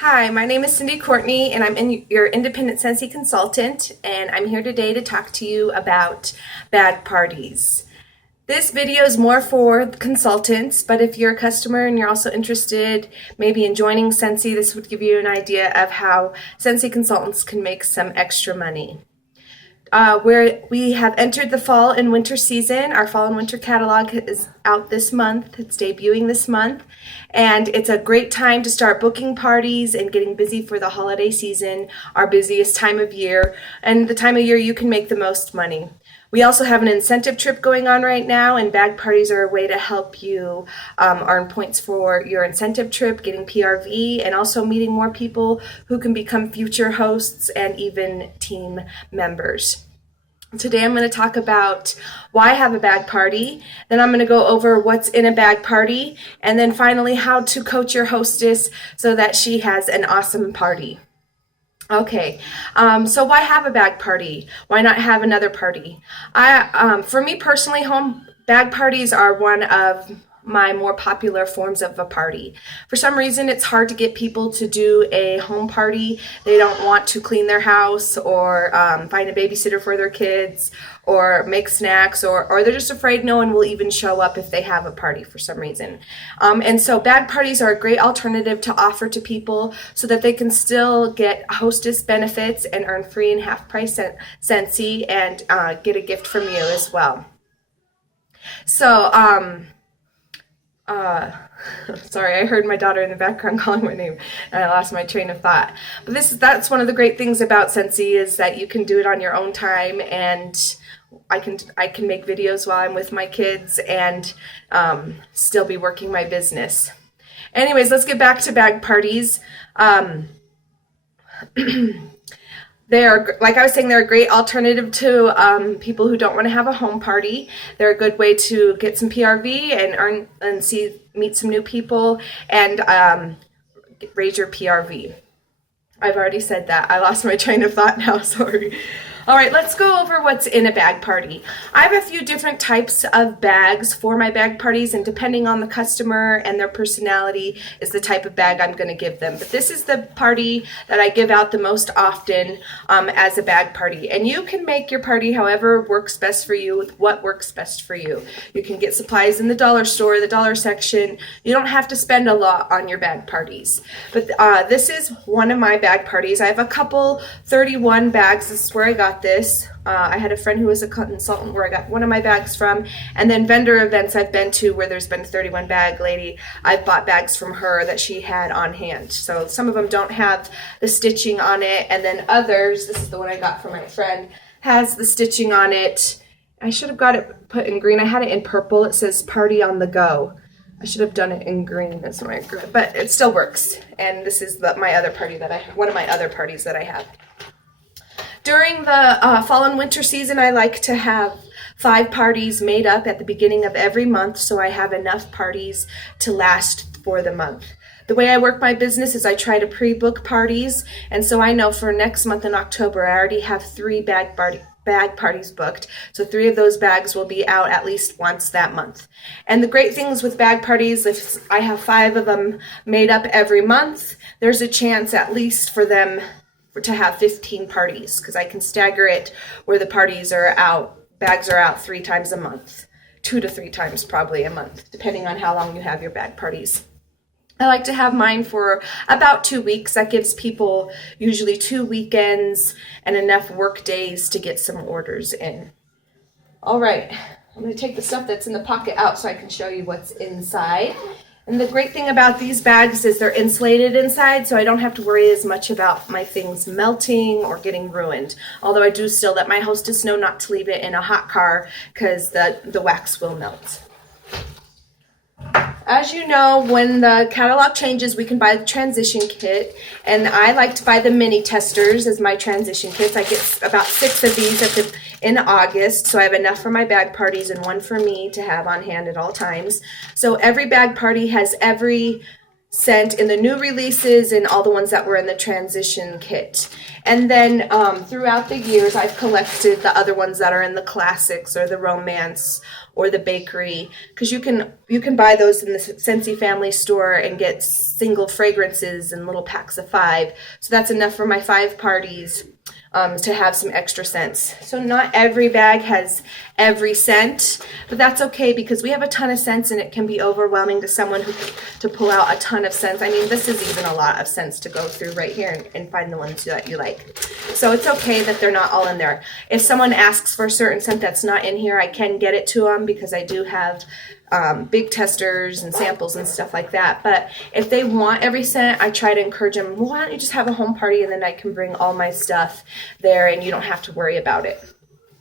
Hi, my name is Cindy Courtney, and I'm your independent Scentsy consultant, and I'm here today to talk to you about bag parties. This video is more for consultants, but if you're a customer and you're also interested maybe in joining Scentsy, this would give you an idea of how Scentsy consultants can make some extra money. We have entered the fall and winter season. Our fall and winter catalog is out this month. It's debuting this month. And it's a great time to start booking parties and getting busy for the holiday season, our busiest time of year, and the time of year you can make the most money. We also have an incentive trip going on right now, and bag parties are a way to help you earn points for your incentive trip, getting PRV, and also meeting more people who can become future hosts and even team members. Today I'm going to talk about why have a bag party, then I'm going to go over what's in a bag party, and then finally how to coach your hostess so that she has an awesome party. Okay, so why have a bag party? Why not have another party? For me personally, home bag parties are one of my more popular forms of a party. For some reason, it's hard to get people to do a home party. They don't want to clean their house or find a babysitter for their kids or make snacks, or they're just afraid no one will even show up if they have a party for some reason. And so bag parties are a great alternative to offer to people so that they can still get hostess benefits and earn free and half price Scentsy and get a gift from you as well. So, sorry, I heard my daughter in the background calling my name and I lost my train of thought. But that's one of the great things about Scentsy is that you can do it on your own time, and I can make videos while I'm with my kids and still be working my business. Anyways, let's get back to bag parties. They are, like I was saying, they're a great alternative to people who don't want to have a home party. They're a good way to get some PRV and earn and meet some new people and raise your PRV. I've already said that. I lost my train of thought now, sorry. All right, let's go over what's in a bag party. I have a few different types of bags for my bag parties, and depending on the customer and their personality is the type of bag I'm going to give them. But this is the party that I give out the most often as a bag party. And you can make your party however works best for you, with what works best for you. You can get supplies in the dollar store, the dollar section. You don't have to spend a lot on your bag parties. But this is one of my bag parties. I have a couple 31 bags. This is where I got this. I had a friend who was a consultant where I got one of my bags from, and then vendor events I've been to where there's been a 31 bag lady. I've bought bags from her that she had on hand. So some of them don't have the stitching on it, and then others, this is the one I got from my friend, has the stitching on it. I should have got it put in green. I had it in purple. It says party on the go. I should have done it in green, that's my green, but it still works. And this is my other party one of my other parties that I have. During the fall and winter season, I like to have 5 parties made up at the beginning of every month, so I have enough parties to last for the month. The way I work my business is I try to pre-book parties, and so I know for next month in October, I already have 3 bag parties booked, so 3 of those bags will be out at least once that month. And the great things with bag parties, if I have 5 of them made up every month, there's a chance at least for them to have 15 parties, because I can stagger it where the bags are out 3 times a month, 2 to 3 times probably a month, depending on how long you have your bag parties. I like to have mine for about 2 weeks. That gives people usually 2 weekends and enough work days to get some orders in. All right, I'm going to take the stuff that's in the pocket out so I can show you what's inside. And the great thing about these bags is they're insulated inside, so I don't have to worry as much about my things melting or getting ruined. Although I do still let my hostess know not to leave it in a hot car because the wax will melt. As you know, when the catalog changes, we can buy the transition kit, and I like to buy the mini testers as my transition kits. I get about 6 of these in August, so I have enough for my bag parties and 1 for me to have on hand at all times. So every bag party has every scent in the new releases and all the ones that were in the transition kit. And then throughout the years, I've collected the other ones that are in the classics or the romance or the bakery, because you can buy those in the Scentsy family store and get single fragrances in little packs of 5. So that's enough for my 5 parties. To have some extra scents. So not every bag has every scent, but that's okay because we have a ton of scents and it can be overwhelming to someone to pull out a ton of scents. I mean, this is even a lot of scents to go through right here and find the ones that you like. So it's okay that they're not all in there. If someone asks for a certain scent that's not in here, I can get it to them because I do have big testers and samples and stuff like that. But if they want every scent, I try to encourage them, well, why don't you just have a home party and then I can bring all my stuff there and you don't have to worry about it.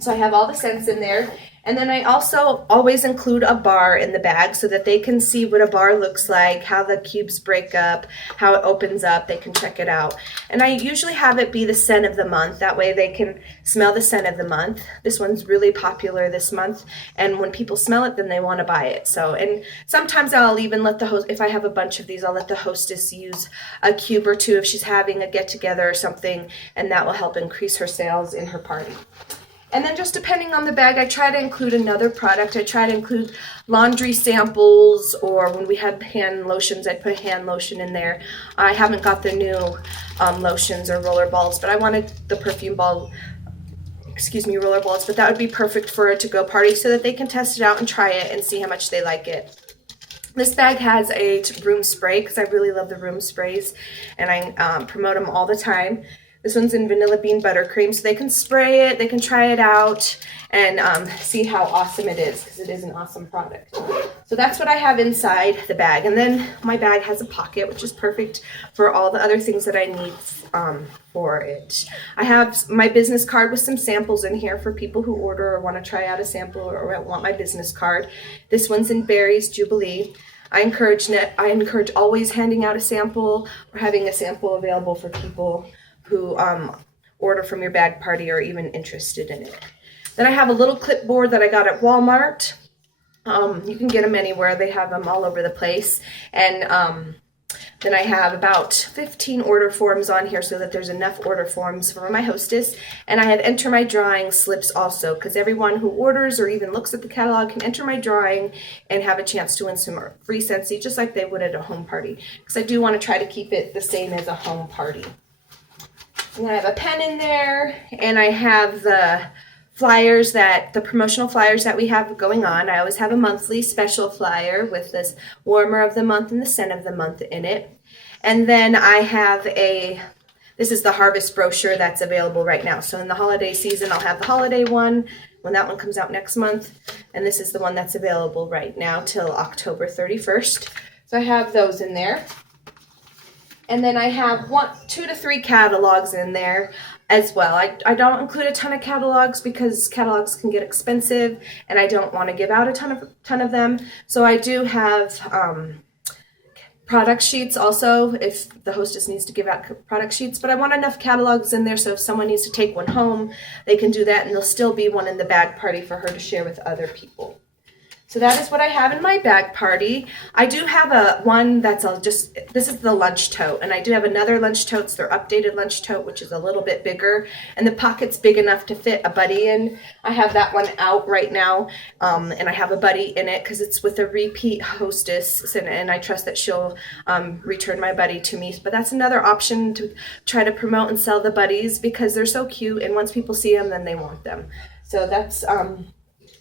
So I have all the scents in there. And then I also always include a bar in the bag so that they can see what a bar looks like, how the cubes break up, how it opens up. They can check it out. And I usually have it be the scent of the month. That way they can smell the scent of the month. This one's really popular this month. And when people smell it, then they want to buy it. So, and sometimes I'll even let the host, if I have a bunch of these, I'll let the hostess use a cube or 2 if she's having a get together or something, and that will help increase her sales in her party. And then just depending on the bag, I try to include another product. I try to include laundry samples, or when we had hand lotions, I'd put a hand lotion in there. I haven't got the new lotions or roller balls, but I wanted the perfume ball, roller balls, but that would be perfect for a to-go party so that they can test it out and try it and see how much they like it. This bag has a room spray because I really love the room sprays, and I promote them all the time. This one's in vanilla bean buttercream, so they can spray it, they can try it out, and see how awesome it is, because it is an awesome product. So that's what I have inside the bag. And then my bag has a pocket, which is perfect for all the other things that I need for it. I have my business card with some samples in here for people who order or want to try out a sample or want my business card. This one's in Berries Jubilee. I encourage always handing out a sample or having a sample available for people who order from your bag party or even interested in it. Then I have a little clipboard that I got at Walmart. You can get them anywhere. They have them all over the place. And then I have about 15 order forms on here so that there's enough order forms for my hostess. And I have enter my drawing slips also, because everyone who orders or even looks at the catalog can enter my drawing and have a chance to win some free Scentsy, just like they would at a home party. Because I do want to try to keep it the same as a home party. And I have a pen in there, and I have the promotional flyers that we have going on. I always have a monthly special flyer with this warmer of the month and the scent of the month in it. And then I have this is the harvest brochure that's available right now. So in the holiday season, I'll have the holiday one when that one comes out next month. And this is the one that's available right now till October 31st. So I have those in there. And then I have 2 to 3 catalogs in there as well. I don't include a ton of catalogs because catalogs can get expensive and I don't want to give out a ton of them. So I do have product sheets also if the hostess needs to give out product sheets. But I want enough catalogs in there so if someone needs to take one home, they can do that and there'll still be one in the bag party for her to share with other people. So that is what I have in my bag party. I do have one that's this is the lunch tote, and I do have another lunch tote. It's their updated lunch tote, which is a little bit bigger, and the pocket's big enough to fit a buddy in. I have that one out right now, and I have a buddy in it because it's with a repeat hostess, and I trust that she'll return my buddy to me. But that's another option to try to promote and sell the buddies because they're so cute, and once people see them, then they want them. So that's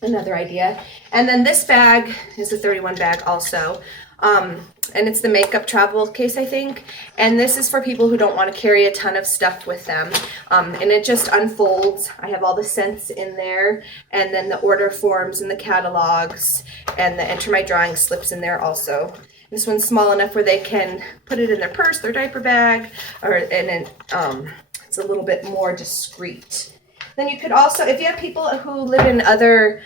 another idea. And then this bag is a 31 bag also. And it's the makeup travel case, I think. And this is for people who don't want to carry a ton of stuff with them. And it just unfolds. I have all the scents in there, and then the order forms and the catalogs, and the enter my drawing slips in there also. This one's small enough where they can put it in their purse, their diaper bag, and then it's a little bit more discreet. Then you could also, if you have people who live in other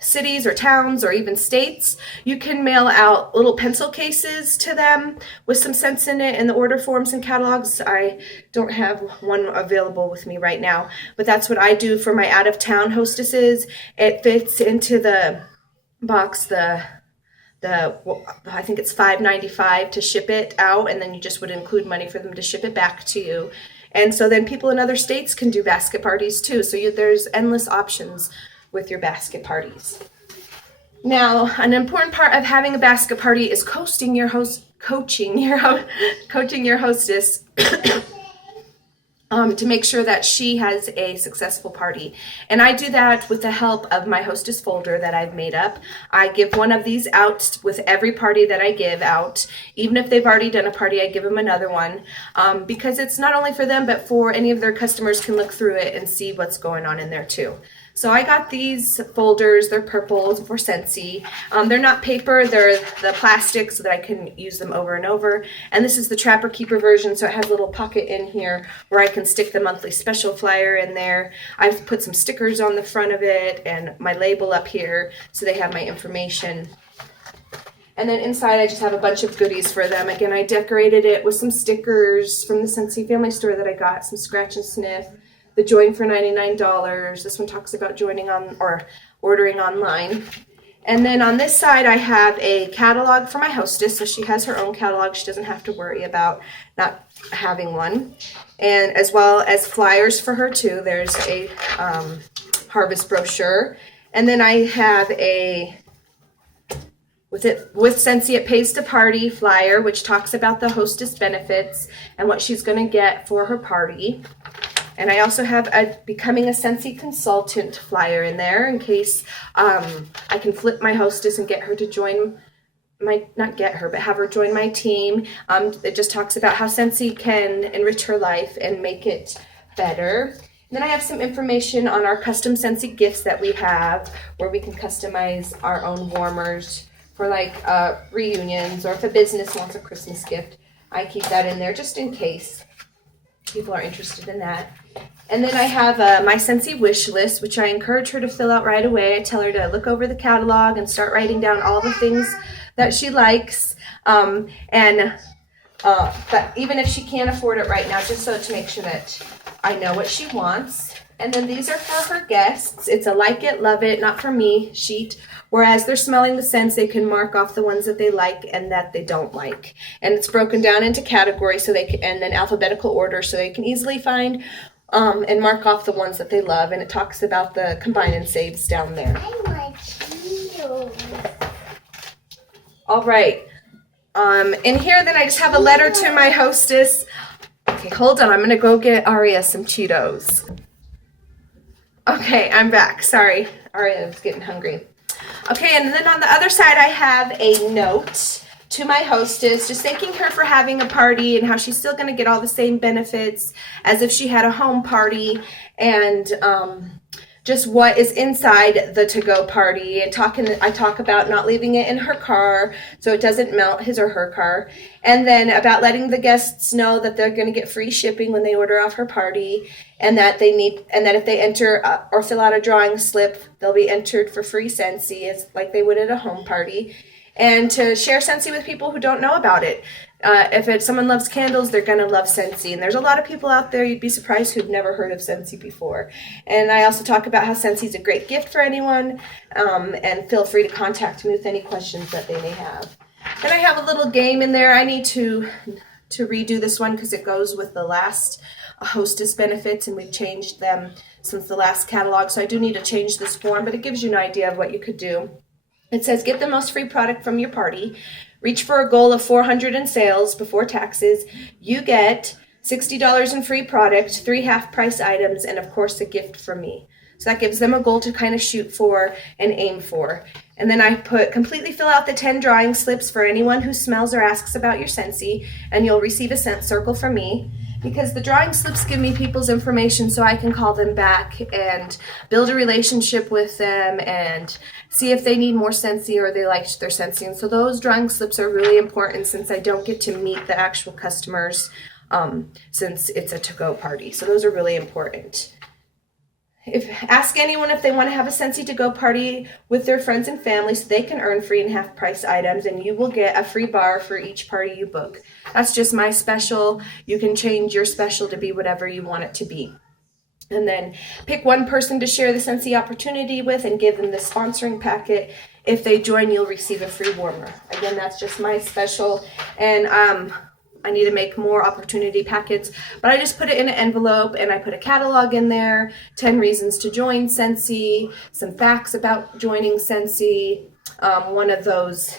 cities or towns or even states, you can mail out little pencil cases to them with some scents in it and the order forms and catalogs. I don't have one available with me right now, but that's what I do for my out-of-town hostesses. It fits into the box, I think it's $5.95 to ship it out, and then you just would include money for them to ship it back to you. And so then people in other states can do basket parties too. So there's endless options with your basket parties. Now, an important part of having a basket party is coaching your hostess to make sure that she has a successful party. And I do that with the help of my hostess folder that I've made up. I give one of these out with every party that I give out. Even if they've already done a party, I give them another one, because it's not only for them, but for any of their customers can look through it and see what's going on in there too. So I got these folders. They're purple for Scentsy. They're not paper. They're the plastic so that I can use them over and over. And this is the Trapper Keeper version, so it has a little pocket in here where I can stick the monthly special flyer in there. I've put some stickers on the front of it and my label up here so they have my information. And then inside I just have a bunch of goodies for them. Again, I decorated it with some stickers from the Scentsy Family Store that I got, some scratch and sniff. The join for $99. This one talks about joining on or ordering online. And then on this side, I have a catalog for my hostess, so she has her own catalog. She doesn't have to worry about not having one. And as well as flyers for her too. There's a harvest brochure. And then I have a with Scentsy It Pays to Party flyer, which talks about the hostess benefits and what she's going to get for her party. And I also have a Becoming a Scentsy Consultant flyer in there in case I can flip my hostess and get her to join not get her, but have her join my team. It just talks about how Scentsy can enrich her life and make it better. And then I have some information on our custom Scentsy gifts that we have, where we can customize our own warmers for like reunions, or if a business wants a Christmas gift, I keep that in there just in case people are interested in that. And then I have my Scentsy wish list, which I encourage her to fill out right away. I tell her to look over the catalog and start writing down all the things that she likes. But even if she can't afford it right now, just so to make sure that I know what she wants. And then these are for her guests. It's a like it, love it, not for me sheet. Whereas they're smelling the scents, they can mark off the ones that they like and that they don't like. And it's broken down into categories so they can, and then alphabetical order, so they can easily find and mark off the ones that they love. And it talks about the combine and saves down there. I like Cheetos. All right. In here, then I just have a letter to my hostess. Okay, hold on. I'm going to go get Aria some Cheetos. Okay, I'm back. Sorry. Aria was getting hungry. Okay, and then on the other side, I have a note to my hostess, just thanking her for having a party and how she's still going to get all the same benefits as if she had a home party, and just what is inside the to-go party. And I talk about not leaving it in her car so it doesn't melt his or her car, and then about letting the guests know that they're going to get free shipping when they order off her party, and that if they enter or fill out a drawing slip, they'll be entered for free Scentsy, it's like they would at a home party. And to share Scentsy with people who don't know about it. If someone loves candles, they're going to love Scentsy. And there's a lot of people out there, you'd be surprised, who've never heard of Scentsy before. And I also talk about how Scentsy is a great gift for anyone. And feel free to contact me with any questions that they may have. Then I have a little game in there. I need to redo this one because it goes with the last hostess benefits, and we've changed them since the last catalog. So I do need to change this form, but it gives you an idea of what you could do. It says, get the most free product from your party. Reach for a goal of $400 in sales before taxes. You get $60 in free product, 3 half-price items, and, of course, a gift from me. So that gives them a goal to kind of shoot for and aim for. And then I completely fill out the 10 drawing slips for anyone who smells or asks about your Scentsy, and you'll receive a scent circle from me. Because the drawing slips give me people's information so I can call them back and build a relationship with them and see if they need more Scentsy or they liked their Scentsy. And so those drawing slips are really important since I don't get to meet the actual customers since it's a to-go party. So those are really important. Ask anyone if they want to have a Scentsy to-go party with their friends and family so they can earn free and half-price items, and you will get a free bar for each party you book. That's just my special. You can change your special to be whatever you want it to be. And then pick one person to share the Scentsy opportunity with and give them the sponsoring packet. If they join, you'll receive a free warmer. Again, that's just my special. And I need to make more opportunity packets, but I just put it in an envelope and I put a catalog in there, 10 reasons to join Scentsy, some facts about joining Scentsy, one of those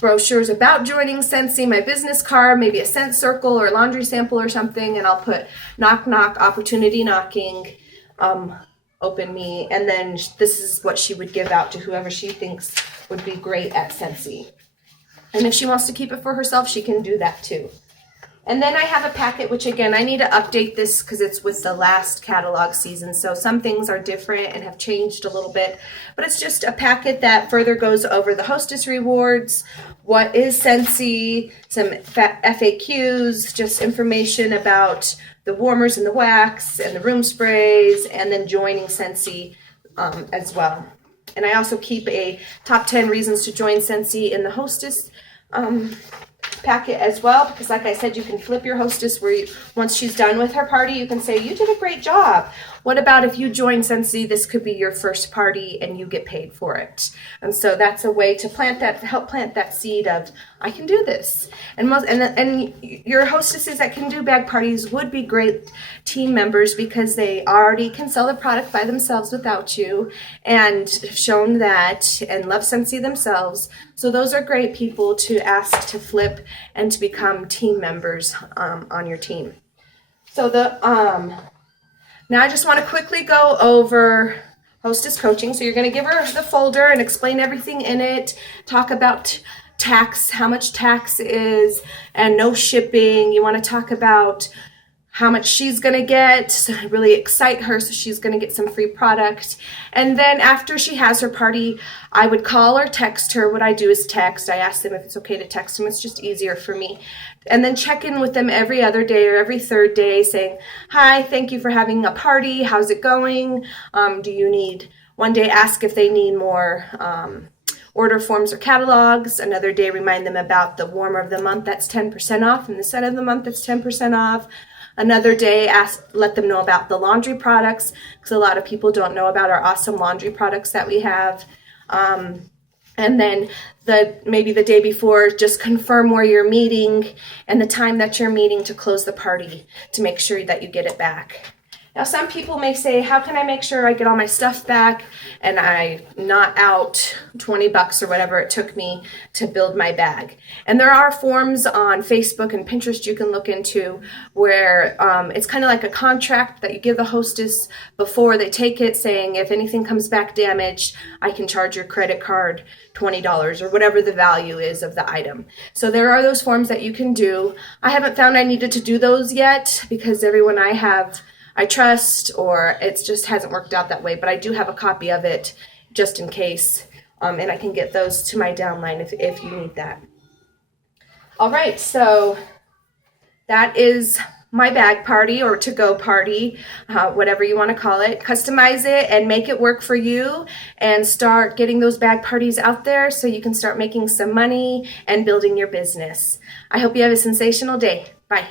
brochures about joining Scentsy, my business card, maybe a scent circle or laundry sample or something, and I'll put knock knock, opportunity knocking, open me, and then this is what she would give out to whoever she thinks would be great at Scentsy. And if she wants to keep it for herself, she can do that too. And then I have a packet, which again, I need to update this because it's with the last catalog season. So some things are different and have changed a little bit. But it's just a packet that further goes over the hostess rewards, what is Scentsy, some FAQs, just information about the warmers and the wax and the room sprays, and then joining Scentsy as well. And I also keep a top 10 reasons to join Scentsy in the hostess packet as well, because like I said, you can flip your hostess where once she's done with her party, you can say, you did a great job. What about if you join Scentsy, this could be your first party and you get paid for it. And so that's a way to help plant that seed of, I can do this. And your hostesses that can do bag parties would be great team members because they already can sell the product by themselves without you and have shown that and love Scentsy themselves. So those are great people to ask to flip and to become team members on your team. So now I just want to quickly go over hostess coaching. So you're going to give her the folder and explain everything in it, talk about tax, how much tax is, and no shipping. You want to talk about how much she's going to get, so really excite her so she's going to get some free product. And then after she has her party, I would call or text her. What I do is text. I ask them if it's okay to text them. It's just easier for me. And then check in with them every other day or every third day saying, hi, thank you for having a party. How's it going? Do you need, one day ask if they need more order forms or catalogs. Another day remind them about the warmer of the month, that's 10% off, and the scent of the month, that's 10% off. Another day, let them know about the laundry products, because a lot of people don't know about our awesome laundry products that we have. And then maybe the day before, just confirm where you're meeting and the time that you're meeting to close the party to make sure that you get it back. Now, some people may say, how can I make sure I get all my stuff back and I not out $20 or whatever it took me to build my bag? And there are forms on Facebook and Pinterest you can look into where it's kind of like a contract that you give the hostess before they take it, saying if anything comes back damaged, I can charge your credit card $20 or whatever the value is of the item. So there are those forms that you can do. I haven't found I needed to do those yet because everyone I trust, or it just hasn't worked out that way, but I do have a copy of it just in case, and I can get those to my downline if you need that. All right, so that is my bag party or to-go party, whatever you want to call it. Customize it and make it work for you and start getting those bag parties out there so you can start making some money and building your business. I hope you have a sensational day. Bye.